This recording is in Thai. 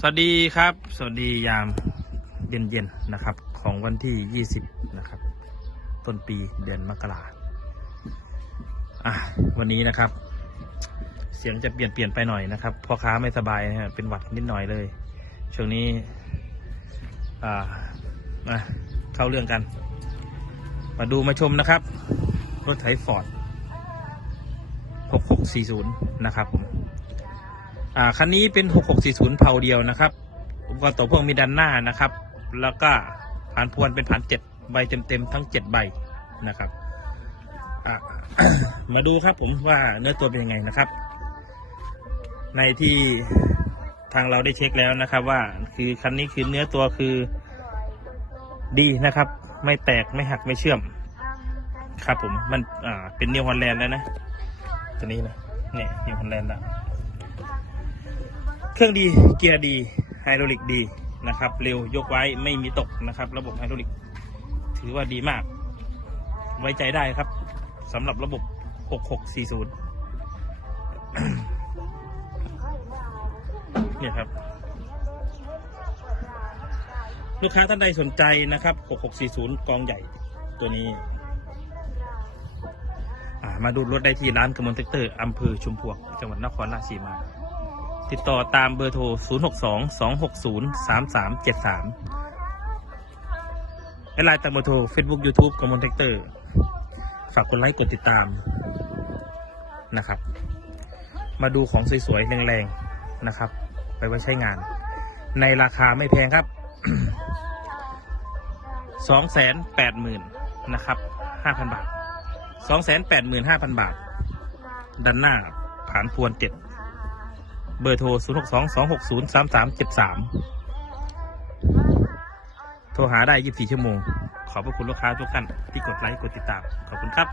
สวัสดีครับ สวัสดียามเย็นๆนะครับ ของวันที่ 20 นะครับ ต้นปีเดือนมกราอะวันนี้นะครับ เสียงจะเปลี่ยนเปลี่ยนไปหน่อยนะครับพ่อค้าไม่สบายนะฮะเป็นหวัดนิดหน่อยเลย ช่วงนี้ อ่ามาเข้าเรื่องกัน มาดูมาชมนะครับ รถไถฟอร์ด 6640 นะครับผม อ่าคันนี้เป็น 6640 เผาเดียวนะครับอุปกรณ์ตัวพ่วงมีด้านหน้านะครับ แล้วก็ผ่านพวนเป็นผ่านเจ็ดใบเต็มๆทั้งเจ็ดใบนะครับมาดูครับผมว่าเนื้อตัวเป็นยังไงนะครับ ในที่ทางเราได้เช็คแล้วนะครับ ว่าคือคันนี้คือเนื้อตัวคือดีนะครับ ไม่แตกไม่หักไม่เชื่อม ครับผมมันอ่าเป็นนิวฮอลแลนด์แล้วนะ ตัวนี้นะเนี่ยนิวฮอลแลนด์ละ เครื่องดีเกียร์ดีไฮดรอลิกดีนะครับ เร็วยกไว้ไม่มีตกนะครับ ระบบไฮดรอลิก ถือว่าดีมาก ไว้ใจได้ครับสำหรับระบบ 6640 เนี่ยครับ ลูกค้าท่านใดสนใจนะครับ 6640 กองใหญ่ตัวนี้ มาดูรถได้ที่ร้านกระมวลเทคเตอร์อำเภอชุมพวงจังหวัดนครราชสีมา ติดต่อตามเบอร์โทร 062 260 3373 และไลน์ตามเบอร์โทร Facebook YouTube กรมลเทคเตอร์ ฝากกดไลค์กดติดตามนะครับ มาดูของสวยๆ แรงๆ นะครับ ไปไว้ใช้งาน ในราคาไม่แพงครับสองแสนแปดหมื่นนะครับห้าพันบาทสองแสนแปดหมื่นห้าพันบาท ด้านหน้าผ่านพวนเจ็ด เบอร์โทร 062-260-3373 โทรหาได้ 24 ชั่วโมง ขอบพระคุณลูกค้าทุกท่านที่กดไลค์ กดติดตาม ขอบคุณครับ